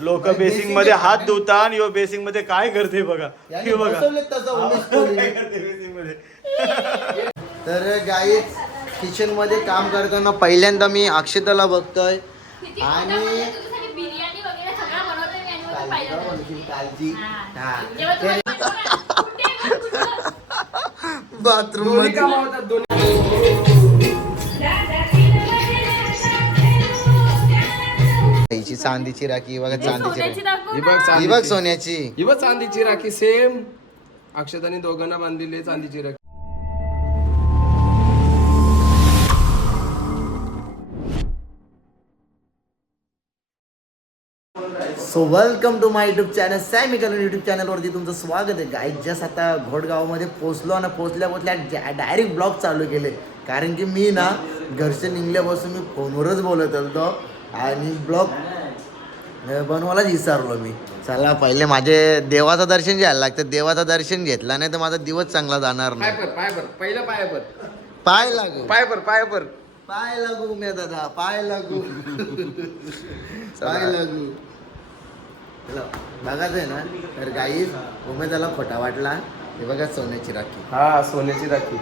लोक बेसिंगमध्ये हात धुता आणि यो बेसिंगमध्ये काय करते बघा. हे बघा. काय करते बेसिंगमध्ये? तर गाई किचनमध्ये काम करताना पहिल्यांदा मी अक्षताला बघतोय. आणि- मोठ्या चांदीची राखी बघा चांदीची सोन्याची राखी दाखव ही ना. बघ ही बघ चांदीची. सोन्याची. ही बघ चांदीची राखी सेम अक्षताने दोघांना बांधलेली आहे चांदीची rakhi. So welcome to my YouTube channel Sammy colour YouTube चॅनलवरती तुमचं स्वागत आहे. गाय जस्ट आता घोडगावमध्ये पोचलो आणि पोचल्या पोचल्या डायरेक्ट ब्लॉग चालू केले. कारण की मी ना घरचे निघल्यापासून मी फोनवरच बोलत होतो. आणि ब्लॉग. बनवायलाच विसरलो मी. चला पहिले माझे देवाचं दर्शन घ्यायला लागतं. देवाचं दर्शन घेतला नाही तर माझा दिवस चांगला जाणार पाय नाही पर पाय पर पहिलं पाय पर पाय लागू. पाय पर पाय लागू उम्या दादा पाय लागू. पाय लागू. चला, बघायचं आहे ना? तर गाई उमेदाला खोटा वाटला. हे बघा सोन्याची राखी. हा सोन्याची राखी.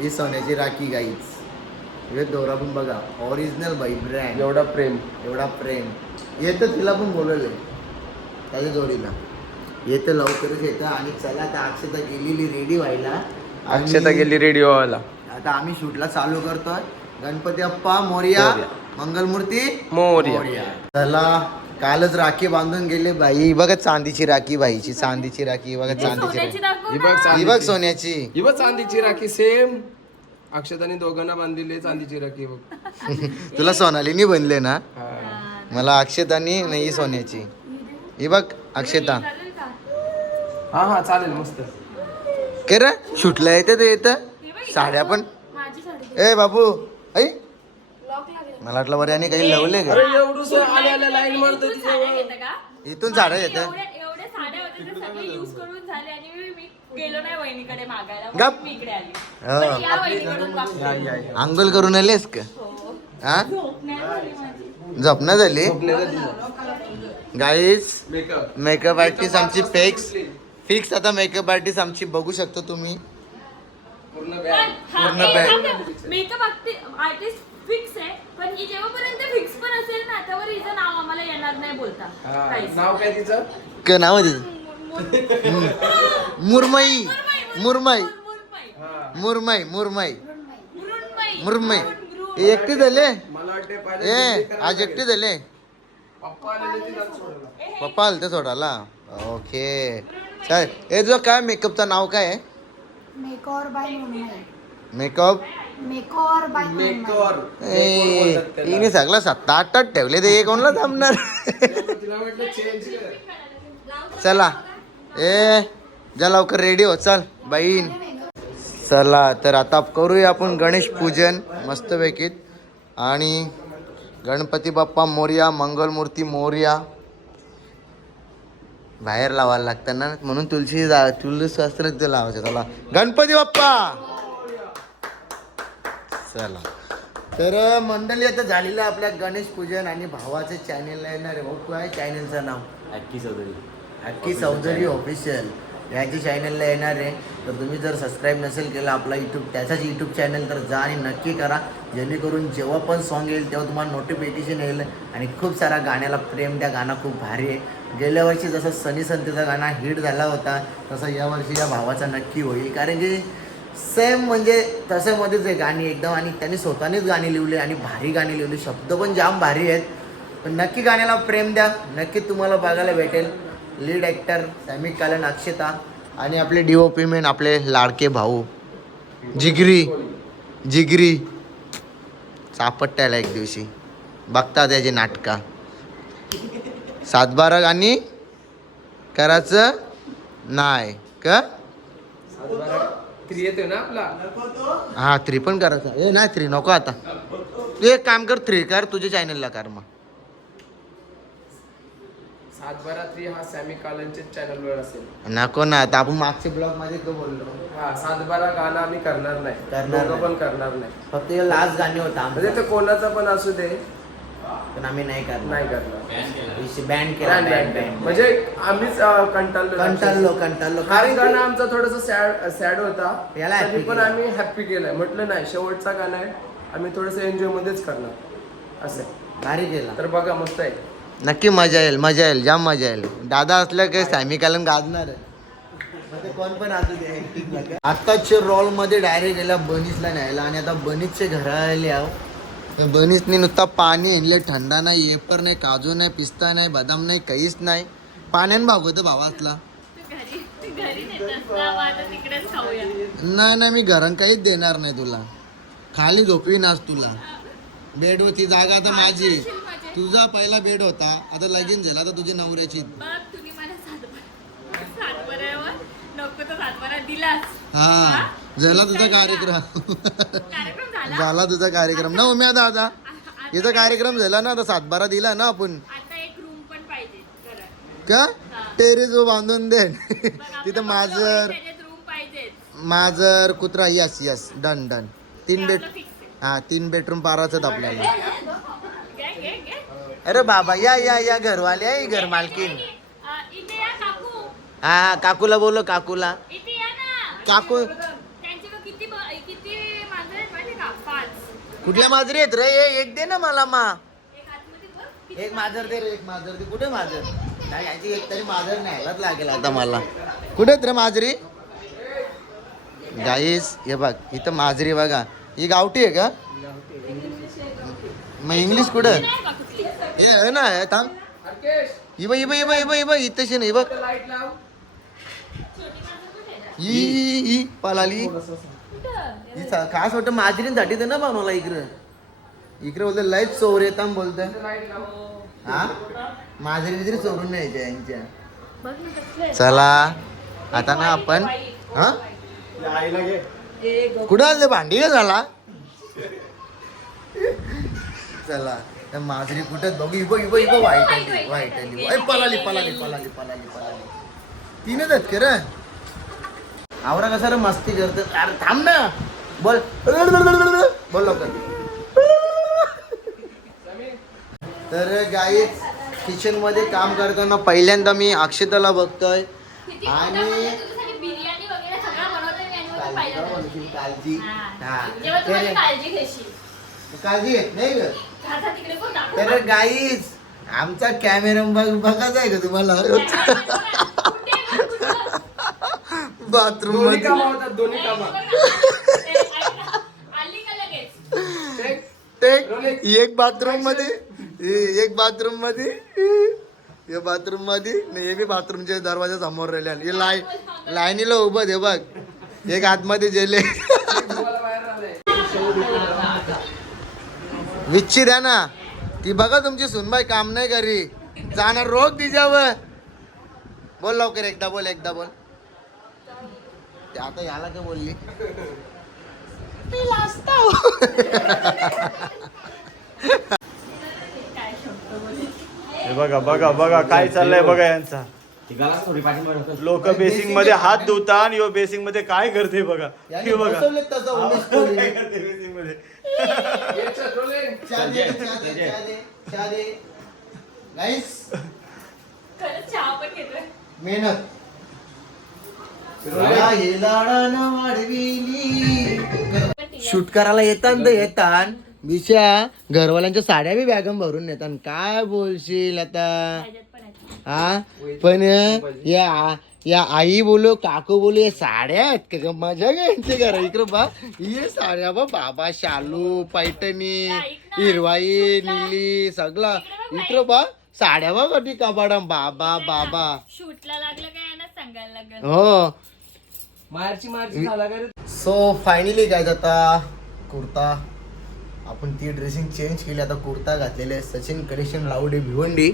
ही सोन्याची राखी गाईच हे दोरा पण बघा. ओरिजिनल बाई ब्रँड एवढा प्रेम. एवढा प्रेम. येतं तिला पण बोलवलंय. त्याच्या जोडीला. येतं लवकरच येतं आणि चला आता अक्षता गेलेली रेडी व्हायला. अक्षता गेली रेडिओवाला आता आम्ही शूटला चालू करतोय. गणपती अप्पा मोर्या. मंगलमूर्ती मोरया. चला कालच राखी बांधून गेले बाई. बघा चांदीची राखी बाईची. चांदीची राखी बघा ते चांदीची राखी. ही. बघ ही सोन्याची. ही बघ चांदीची राखी सेम अक्षताने दोघांना बांधलेली आहे चांदीची राखी बघ तुला सोनालीनी बनले ना. मला अक्षतानी नाही सोन्याची ही बघ अक्षता? हा हा चालेल मस्त के रे शूटला येतं ते येतं साड्या पण माझी साडी दे. ए बाबू ऐ लॉक लागेल मला वाटलं बरं आणि काही लवले का लाईन मारतो इथून साड्या? इथून येतं साड्या होत्या त्या सगळे यूज करून झाले आणि मी मी गेलो नाही वहिनीकडे मागायला. गप. म्हणून मी इकडे आली. हा. पण या वहिनीकडून मागते. आंघोळ करून आलेस का? हो. हा झोप नाही झाली माझी. गाईज मेकअप मेकअप आर्टिस्ट आमची फिक्स फिक्स आता मेकअप आर्टिस्ट आमची बघू शकतो तुम्ही. पूर्ण पण बॅग हा, पूर्ण ना. मेकअप आर्टिस्ट फिक्स आहे. पण ही जेव्हापर्यंत फिक्स पण असेल ना तेव्हा हिचं नाव आम्हाला येणार नाही बोलता. हा. काहीच. नाव काय तिचं? काय नाव आहे तिचं? मुर- मुरमई. मुरमई. मुरमई. हा. मुरमई मुरमई. मुरुणमई. मुरमई. हे एकटे झाले? मला वाटते ए पाहिजे आज एकटे झाले? पप्पा आलेले तिला सोडलं पप्पा आलते सोडायला. ओके. चल हे जो काय मेकअपचं नाव काय आहे? Bye makeup? मेकओवर बाय सगळं सत्ता आठ आठ ठेवले ते कोणला तिला म्हटलं चेंज कर. चला. ए जा लवकर रेडी हो चल बाईन चला तर आता करूया आपण गणेश पूजन मस्तपैकी. आणि गणपती बाप्पा मोर्या मंगलमूर्ती मोर्या. बाहेर लावायला लागतं ना म्हणून तुलसी जा तुलसी शास्त्र तिथे लावायचं. चला. गणपती बाप्पा! चला. तर मंडळी आता झालेलं आपल्या गणेश पूजन आणि भावाचं चॅनेल येणार आहे भाऊ? काय चॅनेलचं नाव? अक्की चौधरी. हक्की चौधरी ऑफिशियल ह्याच्या चॅनलला येणार आहे. तर तुम्ही जर सबस्क्राईब नसेल केलं आपला यूट्यूब त्याचाच यूट्यूब चॅनल तर जा आणि नक्की करा. जेणेकरून जेव्हा पण सॉन्ग येईल तेव्हा तुम्हाला नोटिफिकेशन येईल आणि खूप सारा गाण्याला प्रेम त्या गाणं खूप भारी आहे. गेल्या वर्षी जसं सनी संतेचा गाणं हिट झाला होता तसं यावर्षी या भावाचा नक्की होईल. कारण की सेम म्हणजे तसेमध्येच आहे गाणी एकदम आणि त्यांनी स्वतःनेच गाणी लिहिली आणि भारी गाणी लिहिली. शब्द पण जाम भारी आहेत. पण नक्की गाण्याला प्रेम द्या. नक्की तुम्हाला बघायला भेटेल. Lead actor Sammy Kalan Akshata आणि आपले डी ओ पी मेन आपले लाडके भाऊ. जिगरी जिगरी. सापट्ट्याला एक दिवशी. बघता त्याचे नाटका. सातबारा गाणी करायचं नाही का? त्री येते ना आपला? हा थ्री पण करायचं. ए नाही थ्री नको आता. तू एक काम कर थ्री कर तुझ्या चॅनलला कर मग. सातबारा थ्री हा सॅमी कालनचे चॅनलवर असेल. नको ना आता आपण मागच्या ब्लॉगमध्ये तो बोललो. हा सातबारा गाणं आम्ही करणार नाही. करणार दोघं नाही. पण करणार नाही. फक्त लास्ट गाणी होता म्हणजे आमचं ते कोणाचं पण असू दे. पण आम्ही नाही करणार. नाही करणार. बँड केला Band, बँड. बँड म्हणजे आम्हीच कंटाळलो कंटाळलो कंटाळलो. कारण गाणं आमचा थोडासा सॅड सॅड होता. याला happy पण केलं. आम्ही हॅप्पी केलाय. म्हटलं नाही शेवटचा गाणं आहे. आम्ही थोडस एन्जॉय मध्येच करणार. असं आहे. भारी केला. तर बघा मस्त आहे. नक्की मजा येईल मजा येईल जाम मजा येईल. दादा असलं की सॅमी कालन गाजणार कोण पण असू दे. आत्ताच्या रोलमध्ये डायरेक्ट गेला बनीसला न्यायला आणि आता बनीसचे घर आले आहो तर बनीसने नुसता पाणी आणले थंडा नाही एपर नाही काजू नाही पिस्ता नाही बदाम नाही काहीच नाही। पाण्यान भागवतो भावातला नाही नाही मी घरात काहीच देणार नाही तुला। खाली झोपवी नाच तुला। बेडवरची जागा आता माझी। तुझा पहिला बेड होता आता लगीन झाला आता तुझी नवऱ्याची. हा? झाला तुझा कार्यक्रम. कार्यक्रम झाला? तुझा कार्यक्रम. ना उम्या दादा. इथं कार्यक्रम झाला ना आता सातबारा दिला ना आपण. का? टेरेस बांधून दे. तिथं माजर. माजर कुत्रा यस यस डन डन. तीन बेड हा तीन बेडरूम पाराच आपल्याला. अरे बाबा या या या घरवाले आहे घर मालकीन या हा काकूला बोलो काकूला. या काकू त्यांचे बघ किती ब- किती मांजर आहेत माहिती का पाच कुठल्या माजरी आहेत रे? ए, एक दे ना मला मा. एक माजर दे रे एक माजर दे. कुठे माजर? याची एक तरी माजर न्यायलाच लागेल आता मला. कुठे आहेत रे माजरी? गाईस हे बघ इथं माजरी बघा. ही गावठी आहे का? मग इंग्लिश कुठं? नाही हे आहे ना हे थांब. ही बघ ही बघ ही बघ ही बघ ही बघ इथंशी नाही बघ. मांजर कुठे आहे? ही? ही सा- खास वाटतं माजरींसाठी तर ना बनवला इकडं. इकडे बोलते लयच चोर येतात लाव हा? माजरी बिजरी चोरून न्यायच्या यांच्या. बघ ना कसलं आहे. चला आता ना आपण हा? आईला घे कुठं आले भांडी का झाला? चला त्या माजरी कुठं बघू इबो इबो इबो वाईट आली वाईट आली. अय, पलाली पलाली पलाली पलाली पलाली. तीनच आहेत का रे आवरा कसा रे मस्ती करतो. अरे थांब ना. बोल. बोल लवकर. तर गाई किचनमध्ये काम करताना पहिल्यांदा मी अक्षताला बघतोय. आणि- म्हणजे काळजी काळजी. घेत नाही तर गाईज आमचा कॅमेरा बघ बघायचा आहे का तुम्हाला? बाथरूम दोन्ही मध्ये. कामं होतात दोन्ही कामं आली का लगेच? Take. ते एक बाथरूममध्ये. एक बाथरूममध्ये. हे बाथरूममध्ये. नाही हे बी बाथरूमच्या दरवाजा समोर राहिले हे लाईन लाईनीला उभं हे बघ. एक आतमध्ये गेले तुम्हाला बाहेर आलंय विच्छी द्या ना. ती बघा तुमची सुनबाई काम नाही करी. जाणार रोज तिच्यावर. बोल लवकर एकदा बोल एकदा बोल. ते आता याला काय बोलली? हे बघा बघा बघा काय चाललंय बघा यांचा. लोक बेसिंगमध्ये हात धुता आणि यो बेसिंगमध्ये काय करते बघा. हे बघा. काय करते बेसिंगमध्ये? मेहनत. शूट करायला येतात तर येतात. बिशा घरवाल्यांच्या साड्या बी बॅगम भरून नेतात. काय बोलशील आता. हा? पण या या आई बोलो काकू बोलो या साड्या आहेत का? मजा घ्यायची घर. इकडं बा ये साड्या बा बाबा शालू पैठणी हिरवाई निली सगळा. इकडं बा साड्या बा कधी कबाडा बाबा बाबा. शूटला लागलं काय सांगायला हो. मारची मारची झाला का रे सो फायनली काय आता कुर्ता. आपण ती ड्रेसिंग चेंज केली. आता कुर्ता घातलेले आहे. सचिन कलेक्शन लावडे भिवंडी.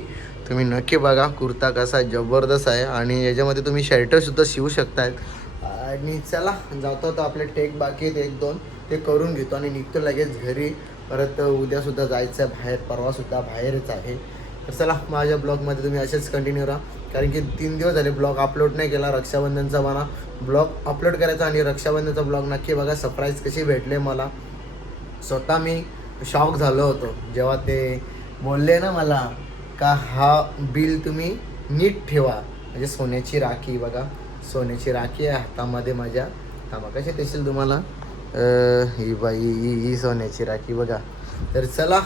तुम्ही नक्की बघा कुर्ता कसा जबरदस्त आहे. आणि याच्यामध्ये तुम्ही शर्ट सुद्धा शिवू शकतायत. आणि चला जातो तर आपले टेक बाकी आहेत एक दोन. ते करून घेतो आणि निघतो लगेच घरी. परत उद्या सुद्धा जायचं आहे बाहेर. परवा सुद्धा बाहेरच आहे. तर चला माझ्या ब्लॉगमध्ये तुम्ही असेच कंटिन्यू राहा. कारण की तीन दिवस झाले ब्लॉग अपलोड नाही केला. रक्षाबंधनचा मला ब्लॉग अपलोड करायचा आणि रक्षाबंधनचा ब्लॉग नक्की बघा. सरप्राईज कशी भेटले मला. स्वतः मी शॉक झालो होतो. जेव्हा ते बोलले ना मला का हा बिल तुम्ही नीट ठेवा. म्हणजे सोन्याची राखी बघा. सोन्याची राखी आहे हातामध्ये माझ्या. थांबा कशी देशील तुम्हाला ही बाई ही सोन्याची राखी बघा. तर चला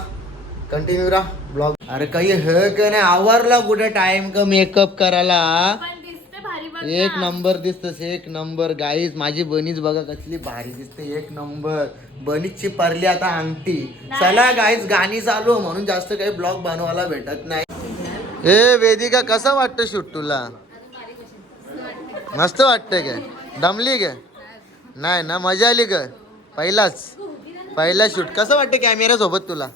कंटिन्यू राहा ब्लॉग अरे काही हे का नाही आवरला कुठे टाइम का मेकअप करायला? पण दिसते भारी बघ एक. नंबर दिसतस एक नंबर गाईज माझी बनीच बघा कसली भारी दिसते एक नंबर बनीचची परली आता अंगठी चला गाईज गाणी चालू म्हणून जास्त काही ब्लॉग बनवायला भेटत नाही. ए वेदिका कसं वाटतं शूट तुला? मस्त वाटतंय काय? दमली काय? नाही ना मजा आली का? पहिलाच. पहिला शूट कसं वाटतं कॅमेरा सोबत तुला?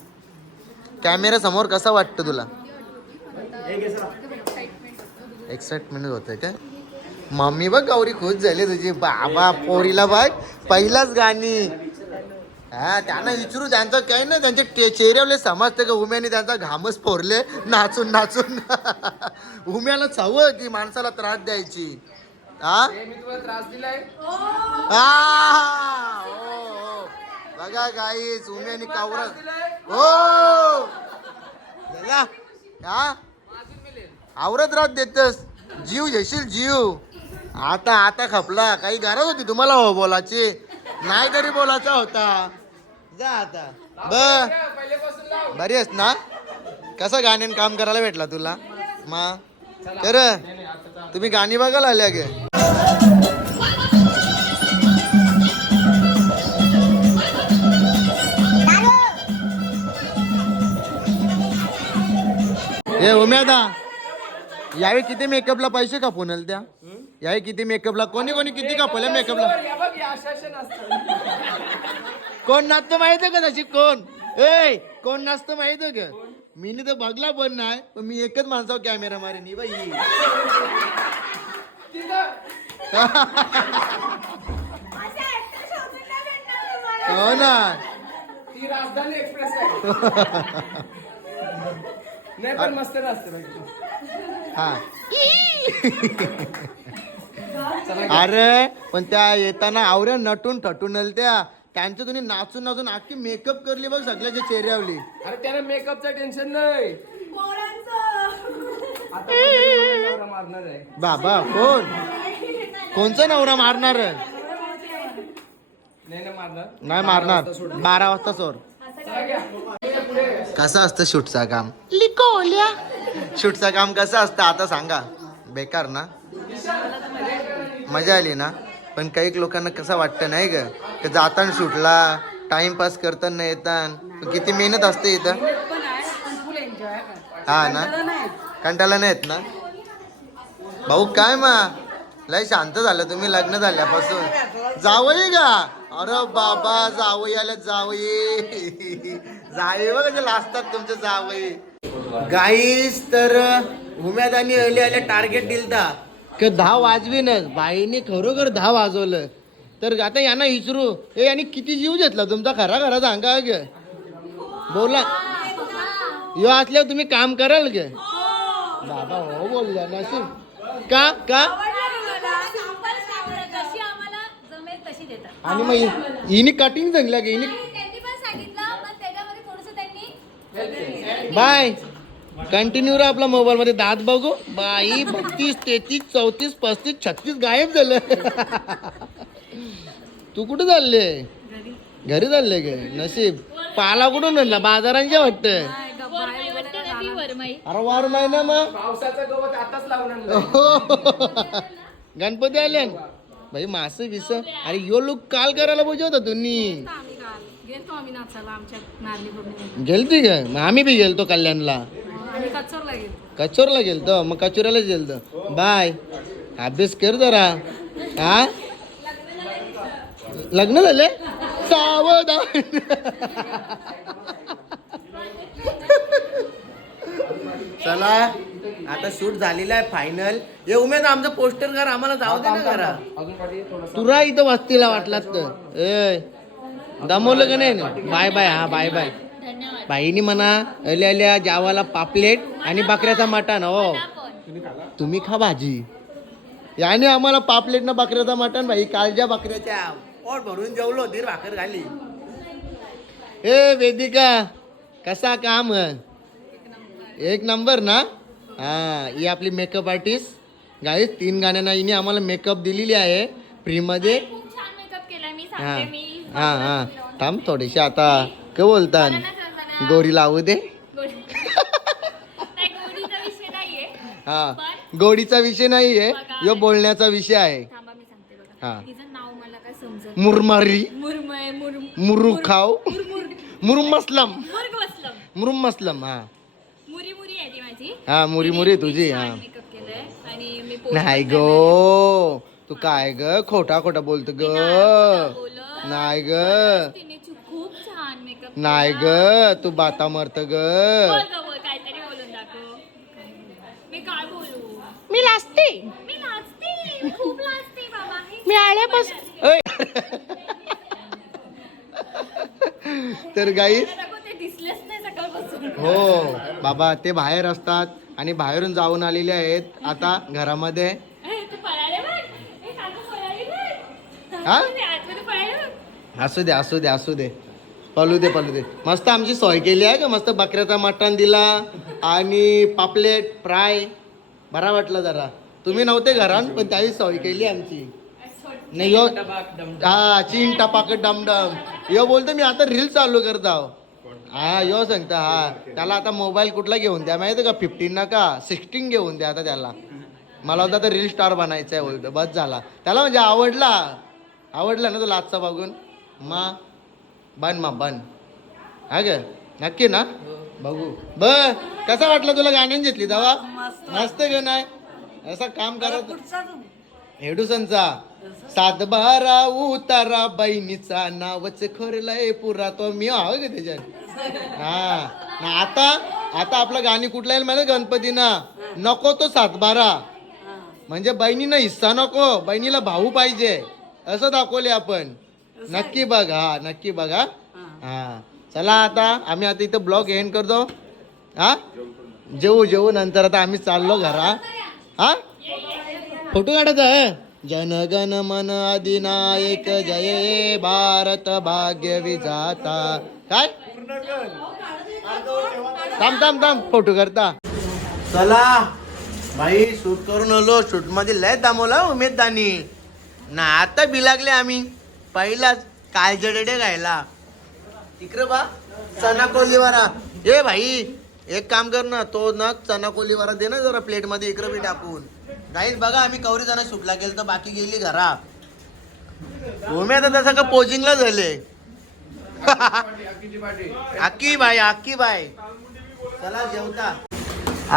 कॅमेरा समोर कसं वाटतं तुला? एक्साइटमेंट होत काय? मम्मी बघ गौरी खुश झाली तुझी. बाबा पोरीला बघ. पहिलाच गाणी. हा त्यांना विचारू त्यांचं काही नाही. त्यांच्या चेहऱ्यावले समजते का उम्याने त्यांचा घामच फोरले? नाचून नाचून. उम्याला सवय होती माणसाला त्रास द्यायची. हा? हे त्रास दिलाय. बघा गाईच उम्याने कावरा. दिलाय. हो! झाला? हा? आवरत राहत देतस. जीव घेशील जीव. आता आता खपला. काही गरज होती तुम्हाला हो बोलाची नाही तरी बोलायचा होता. जा आता. ब. बरी आहेस ना? कसं गाण्यान काम करायला भेटला तुला? मा. तर तुम्ही गाणी बघायला आल्या गे. ए उम्यादा यावेळी किती मेकअपला पैसे कापून त्या? यावेळी किती मेकअपला कोणी कोणी किती कापल्या मेकअपला हे कोण नाचतं माहीत आहे का तशी? कोण? ए कोण नाचतं माहीत आहे का? मी तर बघला पण नाही पण मी एकच माणसावर कॅमेरा मारेन. ही बाई. हो ना. ती राजधानी एक्सप्रेस आहे. नाही पण मस्त नसतं बाई. हा. अरे पण त्या येताना आवऱ्या नटून ठटून त्या. त्यांचं तुम्ही नाचून नाचून अख्खी मेकअप करली बघ सगळ्याच्या चेहऱ्यावली. अरे त्याला मेकअपचं टेन्शन नाही. मारणार आहे? बाबा कोण? कोणचा नवरा मारणार नाही मारणार. नाही मारणार. बारा वाजता सोर. कसं असतं शूटचा काम? लिकोल्या शूटचा काम कसं असतं? आता सांगा. बेकार ना? मजा आली ना? पण काही लोकांना कसं वाटतं नाही ग? जाताना शूटला टाइमपास करताना येताना. किती मेहनत असते इथं. हा ना? कंटाळा नाही येत ना? भाऊ काय मा? लय शांत झालं तुम्ही लग्न झाल्यापासून. जावई का अरे बाबा जावई आले जावई. जावई बघ कसे लाजतात तुमचे जावई. गाईस तर उमेदानी आले आले टार्गेट दिलता. की दहा वाजवीनच बाईने खरोखर दहा वाजवलं. तर आता यांना विचारू. ए यांनी किती जीव घेतला? तुमचा खरा खरा सांगा ग. बोला. यो असल्यावर तुम्ही काम कराल गे. बाबा हो बोलल्या नशीब. का? का? आणि मग हिने कटिंग चांगल्या गे हिने त्यांनी पण सांगितलं पण त्याच्यामध्ये थोडस त्यांनी बाय. कंटिन्यू राहा आपला मोबाईल मध्ये. दात बघू. बाई बत्तीस तेहतीस चौतीस पस्तीस छत्तीस गायब झालं. तू कुठं चालले? घरी. चालले गे नशीब. पाला कुठून आणला? बाजारांच्या वाटतं. ना अरे वार महिना मग. पावसाचं गवत आताच लावून आणलं. गणपती आले न? भाई मास विस अरे यो लोक काल करायला पाहिजे होता तुम्ही. गेलतो आम्ही नाचायला आमच्या नारली पौर्णिमेला. गेलती का? मग आम्ही बी गेलतो कल्याणला. कचोरला गेलतो? मग कचोऱ्यालाच गेलतो. बाय. अभ्यास कर जरा. हा? लग्न झाले? सावधान. चला. आता शूट झालेला आहे फायनल हे उमेद आमचं पोस्टर कर आम्हाला जाऊ दे ना करा. तुरा इथं वस्तीला वाटलात तर. ए दमवलं का नाही? ना बाय बाय हा बाय बाय. बाईनी म्हणा आल्या आल्या जावाला पापलेट आणि बकऱ्याचा मटण हो. तुम्ही खा भाजी. याने आम्हाला पापलेट ना बकऱ्याचा मटण भाई कालच्या बकऱ्याच्या. पोट भरून जेवलो धीर भाकर घाली ए वेदिका कसा काम? एक नंबर ना? हा ही आपली मेकअप आर्टिस्ट गाईस तीन गाण्यांना हिने आम्हाला मेकअप दिलेली आहे. फ्रीमध्ये हा. हा हा. थांब थोडीशी आता. काय जरा- गोरी लावू दे. नाही, हा. गोडीचा विषय नाहीये. बघा. यो बोलण्याचा विषय आहे. हा. मुरमारी. मुरमय मुर मुरू खाव आहे ती माझी. हा मुरी मुरी तुझी हा. छान मेकअप केलाय. आणि मी post नाही गो तू काय ग? खोटा खोटा बोलतो ग. नाही ग. करणार. तिने छु- खूप छान मेकअप नाही ग तू बाता मरत ग. बोल ग बोल. काहीतरी बोलून दाखव. मी काय बोलू? मी लाजते. मी लाजते. खूप लाजते बाबा. हे मी आल्यापासून ओय. तर गाई मला नको ते दिसलेच नाही सकाळपासून. हो बाबा ते बाहेर असतात आणि बाहेरून जाऊन आलेले आहेत. आता घरामध्ये ए, तू पळाले बघ. ए, काकू पळाली बघ. हा? आतमध्ये- आतमध्ये पळाले बघ. असू दे असू दे असू दे. पलू दे पलू दे. मस्त आमची सोय केली आहे का? मस्त बकऱ्याचा मटण दिला आणि पापलेट फ्राय. बरा वाटला जरा. तुम्ही नव्हते घरात पण त्याही सोय केली आमची. नाही यो हा चीन टपाक डमडम. यो बोलतो मी आता रील चालू करत आहो. हा यो सांगता हा. त्याला आता मोबाईल कुठला घेऊन द्या? माहिती का? फिफ्टीन नका. सिक्स्टीन घेऊन द्या आता त्याला. मला होता तर रील स्टार बनायचं आहे बोलतो. बस झाला. त्याला म्हणजे आवडला. आवडला ना तो लाचचा बघून? मा बन मा बन. हा ग? नक्की ना? बघू. ब कसा वाटला तुला गाण्यान घेतली दवा मस्त ग नाही? असं काम करत हेडुसनचा सात बारा उतारा बहिणीचा. नावच खोरलाय पुरा तो. मी आहो का त्याच्यात. हा. ना आता आता आपलं गाणी कुठला येईल माहिती गणपती ना नको तो सातबारा. म्हणजे बहिणीनं हिस्सा नको बहिणीला भाऊ पाहिजे. असं दाखवले आपण. नक्की बघ हा नक्की बघ हा. हा. चला आता आम्ही आता इथं ब्लॉग एंड करतो. हा? जेवू जेवू नंतर आता आम्ही चाललो घरा. हा? फोटो काढायचा आहे? जनगण मन अधिनायक जय भारत भाग्य विजाता. काय? थांब थांब थांब. फोटो करता. चला. भाई शूट करून आलो. शूटमध्ये लय दामवला उमेद दानी ना आता बिलागले आम्ही. पहिलाच काळजडेडे गायला तिकडे बा चना कोलीवारा ए भाई एक काम कर ना तो ना चना कोलीवारा दे ना जरा प्लेटमध्ये इकडे बी टाकून. गाईज बघा आम्ही कवरी जण सुटला गेलो तर बाकी गेली घरा. उमे आता तसं का पोजिंगला झाले. अक्की बाई अक्की बाई चला जेवता.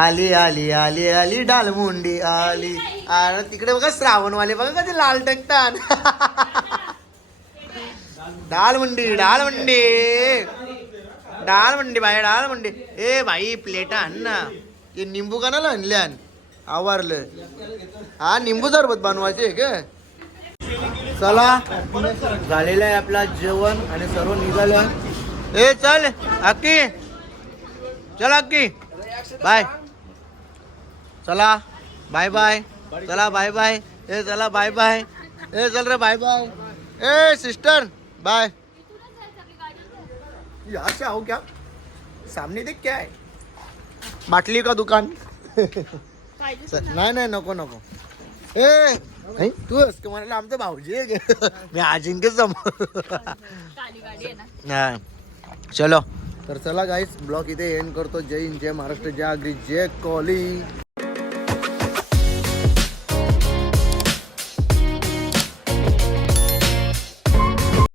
आली आली आली आली डालमुंडी आली. अरे तिकडे बघा श्रावणवाले बघा कधी लाल टकटान डालमुंडी डालमुंडी. डालमुंडी डाळ मंडी बाई डाळ ए भाई प्लेटा आण ना. ते निंबू कानाला ना आणल्यान आवारलं. हा निंबू सरबत बनवायचे का? चला. झालेलं आहे आपला जेवण आणि सर्व निघालं. ए चल अक्की चल अक्की बाय. चला. Bye bye. चला बाय बाय. ए चला बाय बाय. ए चल रे बाय बाय. ए सिस्टर बाय. यहाँ से आओ क्या? सामने देख क्या है? बाटली का दुकान. नाही नाही नको नको. ए नाही, तू असं म्हणाला आमचं भाऊजी आहे. का? मी अजिंक्य समोर. काली हा. चलो. तर चला गाईस ब्लॉग इथे एंड करतो. जय हिंद जय महाराष्ट्र जय आगरी जय कोहली